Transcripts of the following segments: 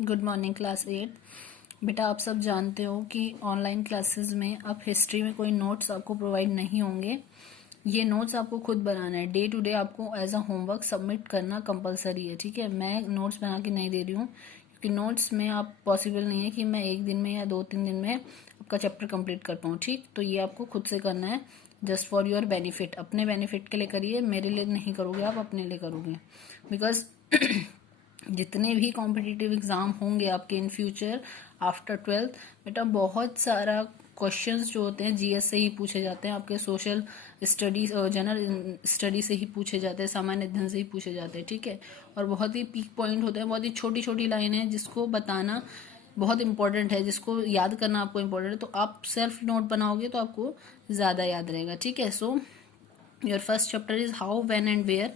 Good morning class 8। बेटा आप सब जानते हो कि ऑनलाइन क्लासेस में अब हिस्ट्री में कोई नोट्स आपको प्रोवाइड नहीं होंगे। ये नोट्स आपको खुद बनाना है। डे टू डे आपको एज अ होमवर्क सबमिट करना कंपलसरी है। ठीक है, मैं नोट्स बना के नहीं दे रही हूँ क्योंकि नोट्स में आप पॉसिबल नहीं है कि मैं एक दिन में या 2-3 दिन में आपका चैप्टर कंप्लीट कर पाऊँ। ठीक, तो ये आपको खुद से करना है, जस्ट फॉर योर बेनिफिट। अपने बेनिफिट के लिए करिए, मेरे लिए नहीं करोगे, आप अपने लिए करोगे। बिकॉज जितने भी कॉम्पिटिटिव एग्जाम होंगे आपके इन फ्यूचर आफ्टर 12th, बेटा बहुत सारा क्वेश्चंस जो होते हैं जीएस से ही पूछे जाते हैं, आपके सोशल स्टडीज और जनरल स्टडी से ही पूछे जाते हैं, सामान्य अध्ययन से ही पूछे जाते हैं। ठीक है, और बहुत ही पीक पॉइंट होते हैं, बहुत ही छोटी छोटी लाइन है जिसको बताना बहुत इंपॉर्टेंट है, जिसको याद करना आपको इंपॉर्टेंट है। तो आप सेल्फ नोट बनाओगे तो आपको ज़्यादा याद रहेगा। ठीक है, so your first chapter is how, when and where.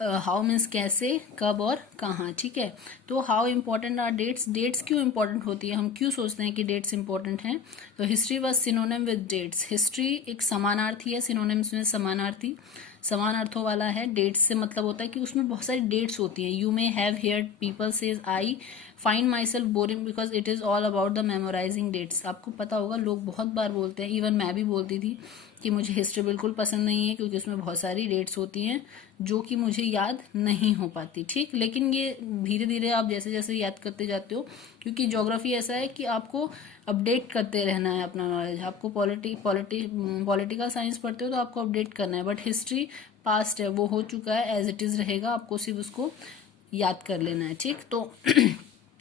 How means कैसे, कब और कहाँ। ठीक है, तो how important are dates. Dates क्यों इंपॉर्टेंट होती है, हम क्यों सोचते हैं कि डेट्स इंपॉर्टेंट हैं। तो history was synonym with dates. History एक समानार्थी है, सिनोनिम्स में समानार्थी, समान अर्थों वाला है। डेट्स से मतलब होता है कि उसमें बहुत सारी डेट्स होती हैं। You may have heard people says I find myself boring because it is all about the memorising dates. आपको पता होगा, लोग बहुत बार बोलते हैं, इवन मैं भी बोलती थी कि मुझे हिस्ट्री बिल्कुल पसंद नहीं है क्योंकि उसमें बहुत सारी डेट्स होती हैं जो कि मुझे याद नहीं हो पाती। ठीक, लेकिन ये धीरे धीरे आप जैसे जैसे याद करते जाते हो, क्योंकि ज्योग्राफी ऐसा है कि आपको अपडेट करते रहना है अपना नॉलेज। आपको पॉलिटिकल साइंस पढ़ते हो तो आपको अपडेट करना है, बट हिस्ट्री पास्ट है, वो हो चुका है, एज इट इज रहेगा, आपको सिर्फ उसको याद कर लेना है। ठीक, तो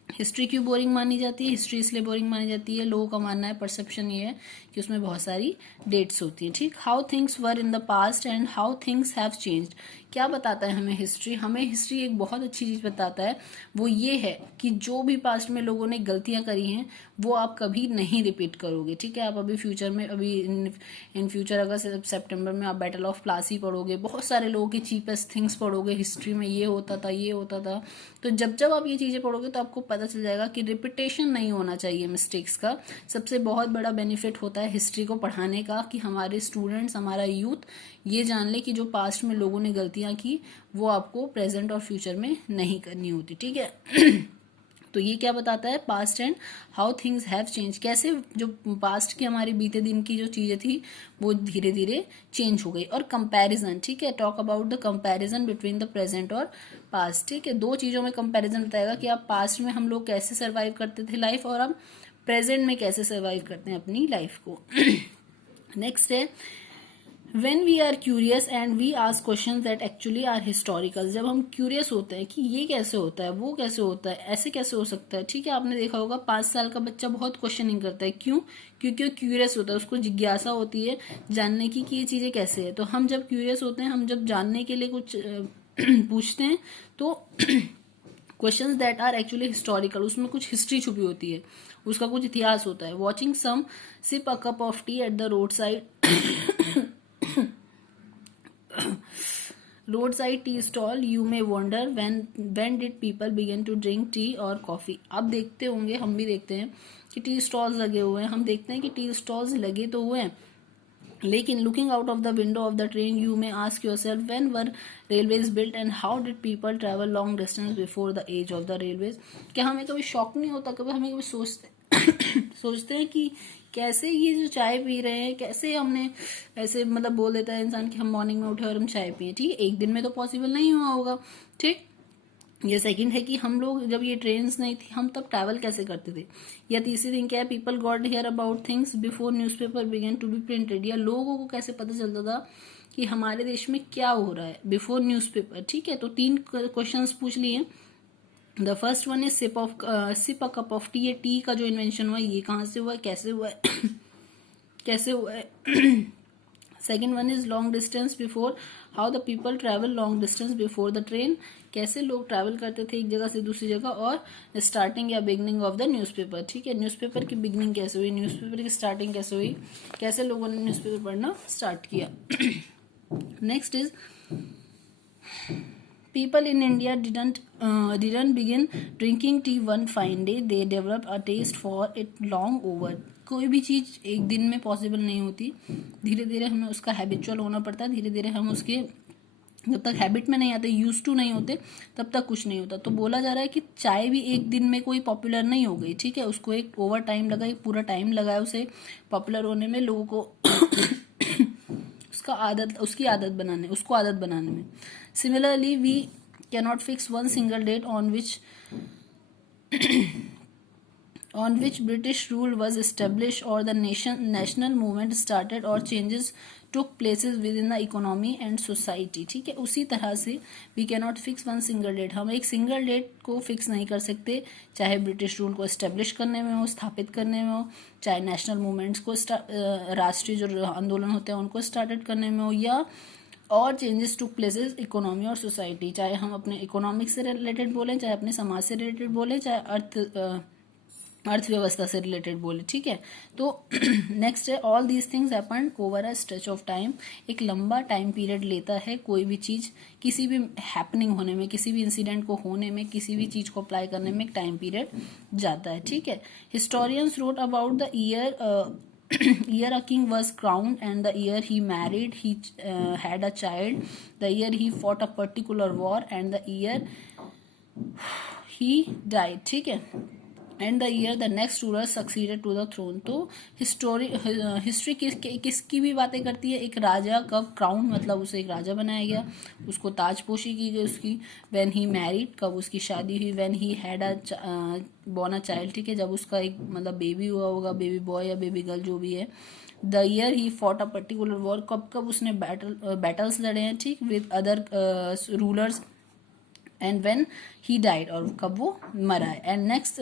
हिस्ट्री क्यों बोरिंग मानी जाती है। हिस्ट्री इसलिए बोरिंग मानी जाती है, लोगों का मानना है, परसेप्शन ये है कि उसमें बहुत सारी डेट्स होती हैं। ठीक, how things were in the past and how things have changed. क्या बताता है हमें हिस्ट्री। हमें हिस्ट्री एक बहुत अच्छी चीज बताता है, वो ये है कि जो भी पास्ट में लोगों ने गलतियां करी हैं वो आप कभी नहीं रिपीट करोगे। ठीक है, आप अभी फ्यूचर में, अभी इन फ्यूचर अगर सितंबर में आप बैटल ऑफ प्लासी पढ़ोगे, बहुत सारे लोगों के चीपेस्ट थिंग्स पढ़ोगे, हिस्ट्री में ये होता था, ये होता था। तो जब जब आप ये चीजें पढ़ोगे तो आपको पता चल जाएगा कि रिपीटेशन नहीं होना चाहिए मिस्टेक्स का। सबसे बहुत बड़ा बेनिफिट होता है हिस्ट्री को पढ़ाने का कि हमारे स्टूडेंट्स, हमारा यूथ ये जान ले कि जो पास्ट में लोगों ने गलतियां की वो आपको प्रेजेंट और फ्यूचर में नहीं करनी होती। ठीक है, तो ये क्या बताता है, past and how things have change. कैसे जो पास्ट की हमारी बीते दिन की जो चीजें थी वो धीरे धीरे चेंज हो गई। और कंपैरिजन, ठीक है, talk about the comparison between the present और पास्ट। ठीक है, दो चीजों में कंपैरिजन बताएगा कि आप पास्ट में हम लोग कैसे सर्वाइव करते थे लाइफ, और हम प्रेजेंट में कैसे सर्वाइव करते हैं अपनी लाइफ को। नेक्स्ट है When we are curious and we ask questions that actually are historical। जब हम क्यूरियस होते हैं कि ये कैसे होता है, वो कैसे होता है, ऐसे कैसे हो सकता है। ठीक है, आपने देखा होगा 5 साल का बच्चा बहुत क्वेश्चनिंग करता है। क्यों? क्योंकि वो क्यूरियस होता है, उसको जिज्ञासा होती है जानने की कि ये चीजें कैसे है। तो हम जब क्यूरियस होते हैं, हम जब जानने के लिए कुछ पूछते हैं तो questions that are actually historical, उसमें कुछ हिस्ट्री छुपी होती है, उसका कुछ इतिहास होता है। Watching some sip a cup of tea at the roadside roadside tea stall, you may wonder when did people begin to drink tea or coffee। आप देखते होंगे, हम भी देखते हैं कि टी स्टॉल्स लगे हुए हैं। हम देखते हैं कि टी स्टॉल्स लगे तो हुए हैं, लेकिन looking out of the window of the train you may ask yourself when were railways built and how did people travel long distance before the age of the railways. क्या हमें कभी शौक नहीं होता, कभी हमें कभी सोचते हैं कि कैसे ये जो चाय पी रहे हैं, कैसे हमने ऐसे, मतलब बोल देता है इंसान कि हम मॉर्निंग में उठे और हम चाय पिए। ठीक है, एक दिन में तो पॉसिबल नहीं हुआ होगा। ठीक, ये सेकंड है कि हम लोग जब ये ट्रेन्स नहीं थी हम तब ट्रैवल कैसे करते थे। या तीसरी थिंग क्या है, people got hear about things before newspaper began to be printed. या लोगों को कैसे पता चलता था कि हमारे देश में क्या हो रहा है बिफोर न्यूज़पेपर। ठीक है, तो 3 क्वेश्चंस पूछ लिए। The first one is sip a cup of tea. ये टी का जो इन्वेंशन हुआ ये कहाँ से हुआ है, कैसे हुआ है कैसे हुआ है। Second one is long distance before, how the people travel long distance before the train. कैसे लोग ट्रैवल करते थे एक जगह से दूसरी जगह। और स्टार्टिंग या बिगनिंग ऑफ द न्यूज़पेपर। ठीक है, न्यूज़पेपर की बिगनिंग कैसे हुई, न्यूज़पेपर की स्टार्टिंग कैसे हुई, कैसे लोगों ने न्यूज़पेपर पढ़ना स्टार्ट किया। Next is people in India didn't begin drinking tea one fine day, they developed a taste for it long over। कोई भी चीज एक दिन में पॉसिबल नहीं होती, धीरे धीरे हमें उसका हैबिचुअल होना पड़ता है, धीरे धीरे हम उसके जब तक हैबिट में नहीं आते, यूज टू नहीं होते, तब तक कुछ नहीं होता। तो बोला जा रहा है कि चाय भी एक दिन में कोई पॉपुलर नहीं हो गई, ठीक है, उसको एक ओवर टाइम लगा, एक पूरा टाइम लगा है उसे पॉपुलर होने में, लोगों को उसकी आदत बनाने, उसको आदत बनाने में। Similarly we cannot fix one single date on which British rule was established or the national movement started or changes took places within the economy and society, ठीक है। उसी तरह से we cannot fix one single date, हम एक single date को fix नहीं कर सकते, चाहे ब्रिटिश रूल को एस्टेब्लिश करने में हो, स्थापित करने में हो, चाहे नेशनल मूवमेंट्स को राष्ट्रीय जो आंदोलन होते हैं उनको स्टार्टेड करने में हो, या और चेंजेस टुक प्लेसेस इकोनॉमी और सोसाइटी, चाहे हम अपने इकोनॉमिक से रिलेटेड बोलें, चाहे अपने समाज से रिलेटेड बोलें, चाहे अर्थव्यवस्था से रिलेटेड बोले, ठीक है। तो नेक्स्ट है all these things happen over a stretch of time, एक लंबा टाइम पीरियड लेता है कोई भी चीज, किसी भी हैपनिंग होने में, किसी भी इंसिडेंट को होने में, किसी भी चीज को अप्लाई करने में एक टाइम पीरियड जाता है, ठीक है। Historians wrote about the year a king was crowned and the year he married, he had a child, the year he fought a particular war and the year he died, ठीक है, and the year the next ruler succeeded to the throne. तो history किसकी भी बातें करती है, एक राजा कब क्राउन, मतलब उसे एक राजा बनाया गया, उसको ताजपोशी की गई उसकी, व्हेन ही मैरिड, कब उसकी शादी हुई, when he had a born a child, ठीक है, जब उसका एक मतलब बेबी हुआ होगा, बेबी बॉय या बेबी गर्ल जो भी है, the year he fought a particular war, कब कब उसने बैटल्स लड़े हैं, ठीक, with other rulers, and when he died, और कब वो मरा है, and next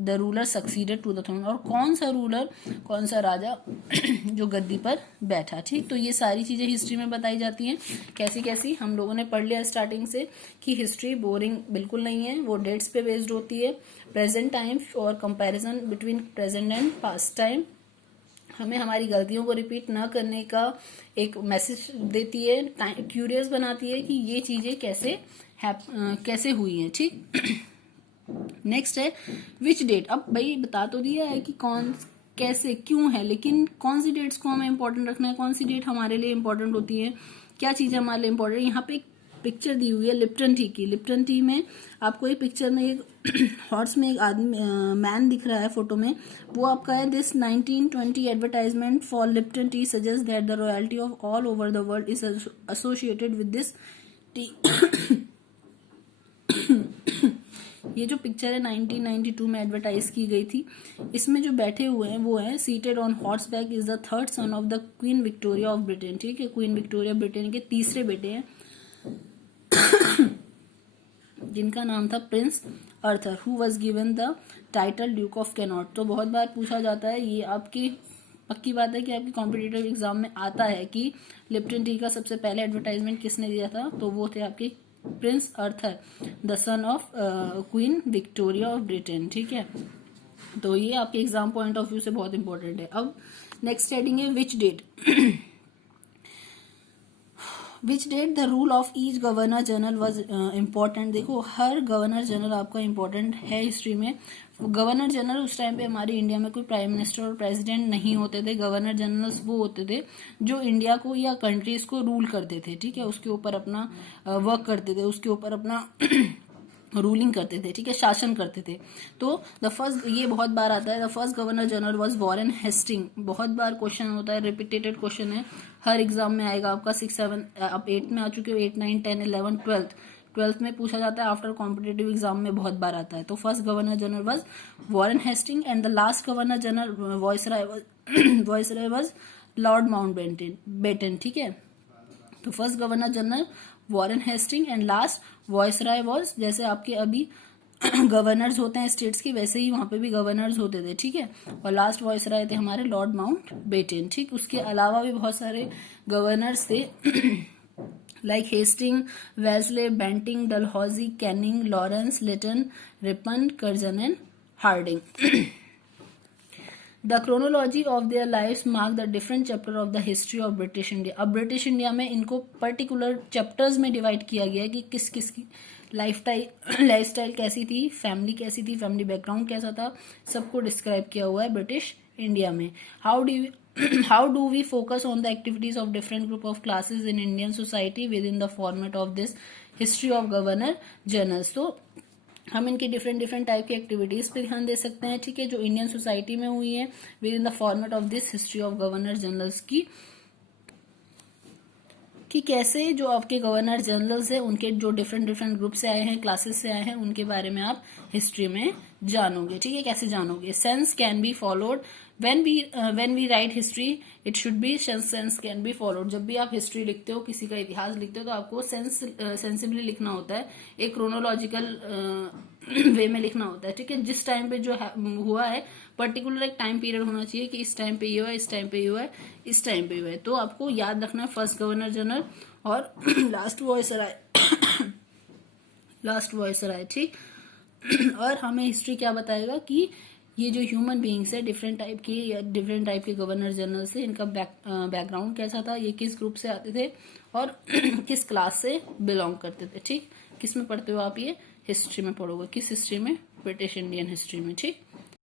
the ruler succeeded to the throne, और कौन सा रूलर, कौन सा राजा जो गद्दी पर बैठा, ठीक। तो ये सारी चीजें हिस्ट्री में बताई जाती हैं, कैसी कैसी हम लोगों ने पढ़ लिया स्टार्टिंग से कि हिस्ट्री बोरिंग बिल्कुल नहीं है, वो डेट्स पे बेस्ड होती है, प्रेजेंट टाइम और comparison between present and past time, हमें हमारी गलतियों को रिपीट न करने का एक मैसेज देती है, क्यूरियस बनाती है कि ये चीजें कैसे हुई हैं, ठीक। नेक्स्ट है विच डेट, अब भाई बता तो दिया है कि कौन कैसे क्यों है, लेकिन कौन सी डेट्स को हमें इंपॉर्टेंट रखना है, कौन सी डेट हमारे लिए इंपॉर्टेंट होती है, क्या चीजें हमारे लिए इंपॉर्टेंट है। यहाँ पे एक पिक्चर दी हुई है लिप्टन टी की, लिप्टन टी में आपको एक पिक्चर में एक हॉर्स में एक आदमी मैन दिख रहा है फोटो में, वो आपका है this 1920 advertisement for Lipton T suggest that the royalty of all over the world is associated with this T. ये जो पिक्चर है 1992 में एडवर्टाइज की गई थी, इसमें जो बैठे हुए हैं वो है seated on horse back is the third son of the queen Victoria of Britain, ठीक है, क्वीन विक्टोरिया ब्रिटेन के तीसरे बेटे हैं जिनका नाम था prince Arthur, who was given the title duke of Connaught. तो बहुत बार पूछा जाता है, ये आपकी पक्की बात है कि आपकी कॉम्पिटिटिव एग्जाम में आता है कि लिप्टन टी का सबसे पहले एडवर्टाइजमेंट किसने दिया था, तो वो थे आपके prince Arthur, the son of queen Victoria of Britain, ठीक है। तो ये आपके एग्जाम पॉइंट ऑफ व्यू से बहुत इंपॉर्टेंट है। अब नेक्स्ट हेडिंग है which date, which date the rule of each governor general was important. देखो हर गवर्नर जनरल आपका इम्पोर्टेंट है हिस्ट्री में। गवर्नर जनरल उस टाइम पे हमारे इंडिया में कोई प्राइम मिनिस्टर और प्रेसिडेंट नहीं होते थे, गवर्नर जनरल्स वो होते थे जो इंडिया को या कंट्रीज को रूल करते थे, ठीक है, उसके ऊपर अपना वर्क करते थे, उसके ऊपर अपना रूलिंग करते थे, ठीक है, शासन करते थे। तो द फर्स्ट, ये बहुत बार आता है, the first governor general was Warren Hasting, बहुत बार क्वेश्चन होता है, रिपीटेड क्वेश्चन है, हर एग्जाम में आएगा आपका 6, 7, आप 8 में आ चुके हो, 8, 9, 10, 11, 12 में पूछा जाता है, आफ्टर कॉम्पिटेटिव एग्जाम में बहुत बार आता है। तो first governor general was Warren Hasting and the last governor general viceroy was Lord Mountbatten, ठीक है। तो first governor general Warren Hasting and last viceroy was, जैसे आपके अभी गवर्नर्स होते हैं स्टेट्स के, वैसे ही वहां पे भी गवर्नर्स होते थे, ठीक है, और लास्ट वॉइसराय थे हमारे लॉर्ड माउंटबेटन, ठीक। उसके अलावा भी बहुत सारे गवर्नर्स थे like Hasting, Wellesley, Bentinck, Dalhousie, Canning, Lawrence, Lytton, Ripon, Curzon and Hardinge. The chronology of their lifes mark the different chapter of the history of British India. अब ब्रिटिश इंडिया में इनको पर्टिकुलर चैप्टर्स में divide किया गया है कि किस किस की लाइफ स्टाइल कैसी थी, फैमिली कैसी थी, फैमिली बैकग्राउंड कैसा था, सबको डिस्क्राइब किया हुआ है ब्रिटिश इंडिया में। How how do we focus on the activities of different group of classes in Indian society within the format of this history of governor generals. तो हम इनके डिफरेंट डिफरेंट टाइप की activities पे ध्यान दे सकते हैं, ठीक है, जो इंडियन सोसाइटी में हुई है with in the format of this history of governor generals की, कि कैसे जो आपके गवर्नर जनरल्स हैं उनके जो डिफरेंट डिफरेंट ग्रुप से आए हैं, क्लासेस से आए हैं, उनके बारे में आप हिस्ट्री में जानोगे, ठीक है। कैसे जानोगे? Sense can be followed when we write history, it should be sense can be followed. जब भी आप हिस्ट्री लिखते हो, किसी का इतिहास लिखते हो, तो आपको सेंसिबली लिखना होता है, एक क्रोनोलॉजिकल वे में लिखना होता है, ठीक है। जिस टाइम पे जो हुआ है पर्टिकुलर एक टाइम पीरियड होना चाहिए कि इस टाइम पे ये हुआ, इस टाइम पे ये हुआ है, इस टाइम पे हुआ है। तो आपको याद रखना है फर्स्ट गवर्नर जनरल और लास्ट वॉइसराय लास्ट वॉइसराय, ठीक। और हमें हिस्ट्री क्या बताएगा कि ये जो ह्यूमन बीइंग्स है डिफरेंट टाइप की या डिफरेंट टाइप के गवर्नर जनरल से, इनका बैकग्राउंड कैसा था, ये किस ग्रुप से आते थे और किस क्लास से बिलोंग करते थे, ठीक। किस में पढ़ते हो आप? ये हिस्ट्री में पढ़ोगे। किस हिस्ट्री में? ब्रिटिश इंडियन हिस्ट्री में, ठीक।